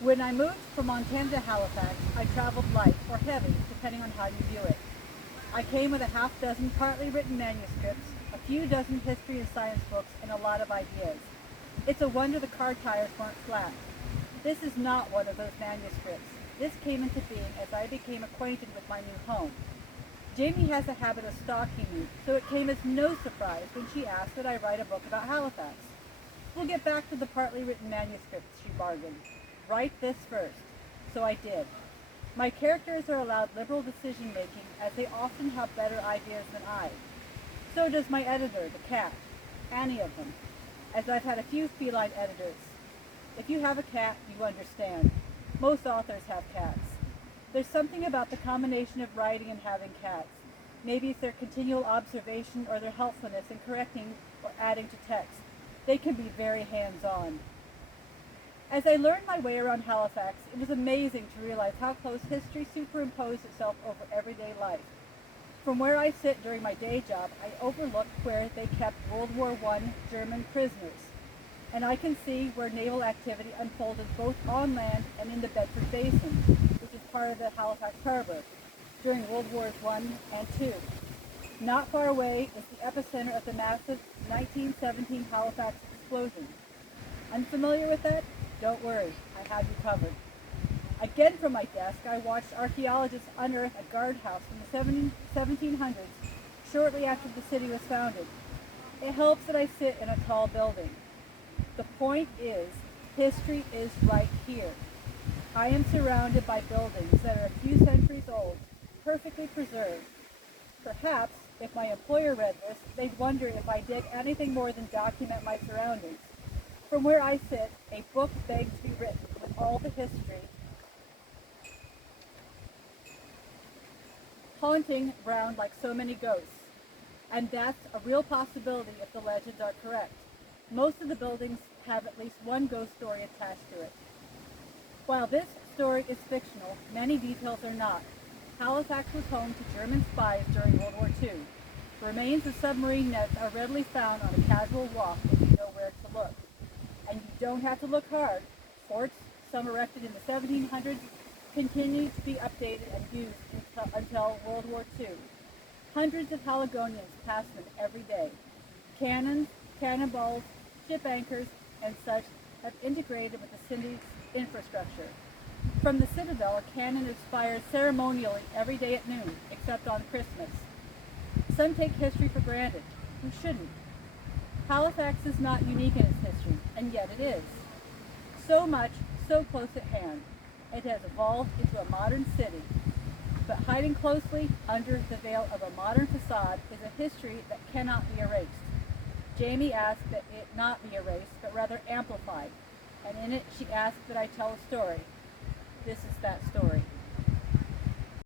When I moved from Montana to Halifax, I traveled light or heavy, depending on how you view it. I came with a half dozen partly written manuscripts, a few dozen history and science books, and a lot of ideas. It's a wonder the car tires weren't flat. This is not one of those manuscripts. This came into being as I became acquainted with my new home. Jamie has a habit of stalking me, so it came as no surprise when she asked that I write a book about Halifax. We'll get back to the partly written manuscripts, she bargained. Write this first. So I did. My characters are allowed liberal decision-making as they often have better ideas than I. So does my editor, the cat. Any of them. As I've had a few feline editors. If you have a cat, you understand. Most authors have cats. There's something about the combination of writing and having cats. Maybe it's their continual observation or their helpfulness in correcting or adding to text. They can be very hands-on. As I learned my way around Halifax, it was amazing to realize how close history superimposed itself over everyday life. From where I sit during my day job, I overlook where they kept World War I German prisoners, and I can see where naval activity unfolded both on land and in the Bedford Basin, which is part of the Halifax Harbor, during World Wars I and II. Not far away is the epicenter of the massive 1917 Halifax explosion. Unfamiliar with that? Don't worry, I have you covered. Again from my desk, I watched archaeologists unearth a guardhouse from the 1700s, shortly after the city was founded. It helps that I sit in a tall building. The point is, history is right here. I am surrounded by buildings that are a few centuries old, perfectly preserved. Perhaps, if my employer read this, they'd wonder if I did anything more than document my surroundings. From where I sit, a book begs to be written with all the history haunting Brown like so many ghosts. And that's a real possibility if the legends are correct. Most of the buildings have at least one ghost story attached to it. While this story is fictional, many details are not. Halifax was home to German spies during World War II. Remains of submarine nets are readily found on a casual walk if you know where to look. And you don't have to look hard. Forts, some erected in the 1700s, continue to be updated and used until World War II. Hundreds of Haligonians pass them every day. Cannons, cannonballs, ship anchors, and such have integrated with the city's infrastructure. From the Citadel, a cannon is fired ceremonially every day at noon, except on Christmas. Some take history for granted. Who shouldn't? Halifax is not unique in its history, and yet it is. So much, so close at hand. It has evolved into a modern city, but hiding closely under the veil of a modern facade is a history that cannot be erased. Jamie asked that it not be erased, but rather amplified, and in it she asked that I tell a story. This is that story.